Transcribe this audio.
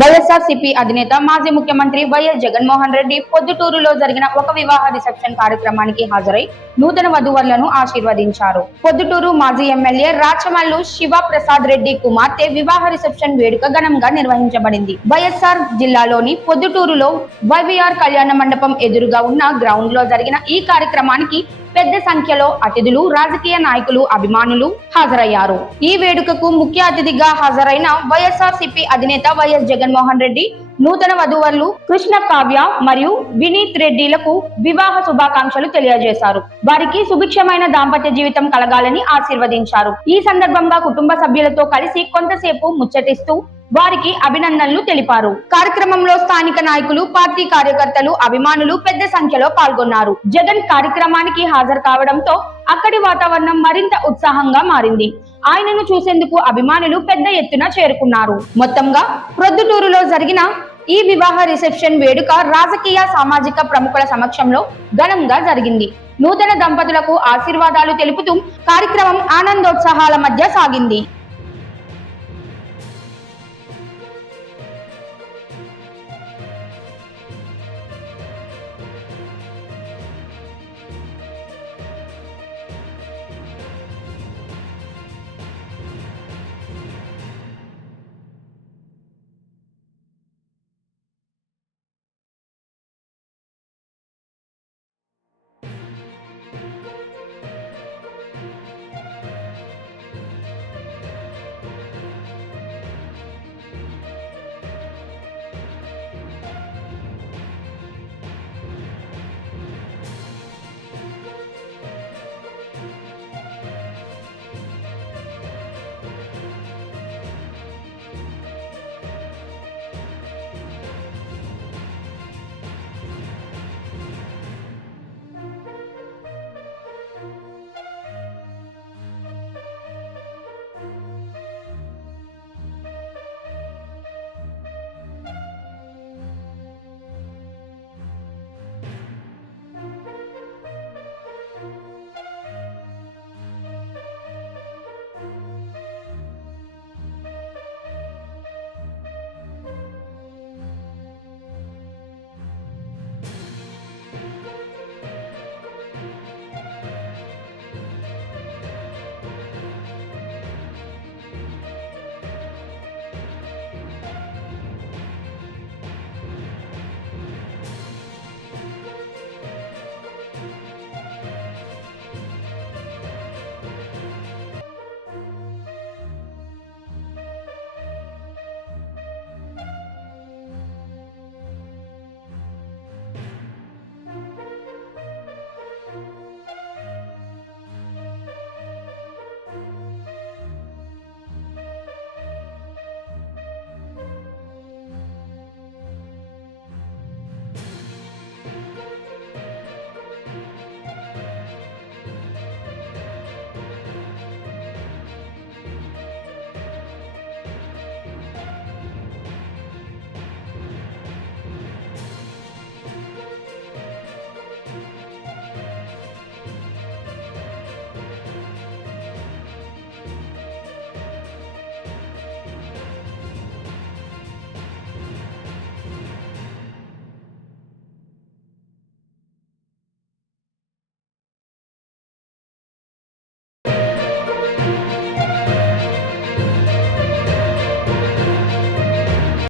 వైఎస్ఆర్సీపీ అధినేత మాజీ ముఖ్యమంత్రి వైఎస్ జగన్మోహన్ రెడ్డి పొద్దుటూరులో జరిగిన ఒక వివాహ రిసెప్షన్ కార్యక్రమానికి హాజరై నూతన వధూవరులను ఆశీర్వదించారు. పొద్దుటూరు మాజీ ఎమ్మెల్యే రాచమల్లు శివప్రసాద్ రెడ్డి కుమార్తె వివాహ రిసెప్షన్ వేడుక ఘనంగా నిర్వహించబడింది. వైఎస్ఆర్ జిల్లాలోని పొద్దుటూరులో వైవీఆర్ కళ్యాణ మండపం ఎదురుగా ఉన్న గ్రౌండ్ లో జరిగిన ఈ కార్యక్రమానికి పెద్ద సంఖ్యలో అతిథులు, రాజకీయ నాయకులు, అభిమానులు హాజరయ్యారు. ఈ వేడుకకు ముఖ్య అతిథిగా హాజరైన వైఎస్ఆర్సీపీ అధినేత వైఎస్ జగన్మోహన్ రెడ్డి నూతన వధూవరులు కృష్ణ కావ్య మరియు వినీత్ రెడ్డిలకు వివాహ శుభాకాంక్షలు తెలియజేశారు. వారికి సుభిక్షమైన దాంపత్య జీవితం కలగాలని ఆశీర్వదించారు. ఈ సందర్భంగా కుటుంబ సభ్యులతో కలిసి కొంతసేపు ముచ్చటిస్తూ వారికి అభినందనలు తెలిపారు. కార్యక్రమంలో స్థానిక నాయకులు, పార్టీ కార్యకర్తలు, అభిమానులు పెద్ద సంఖ్యలో పాల్గొన్నారు. జగన్ కార్యక్రమానికి హాజరు కావడంతో అక్కడి వాతావరణం మరింత ఉత్సాహంగా మారింది. ఆయనను చూసేందుకు అభిమానులు పెద్ద ఎత్తున చేరుకున్నారు. మొత్తంగా ప్రొద్దుటూరులో జరిగిన ఈ వివాహ రిసెప్షన్ వేడుక రాజకీయ, సామాజిక ప్రముఖుల సమక్షంలో ఘనంగా జరిగింది. నూతన దంపతులకు ఆశీర్వాదాలు తెలుపుతూ కార్యక్రమం ఆనందోత్సాహాల మధ్య సాగింది.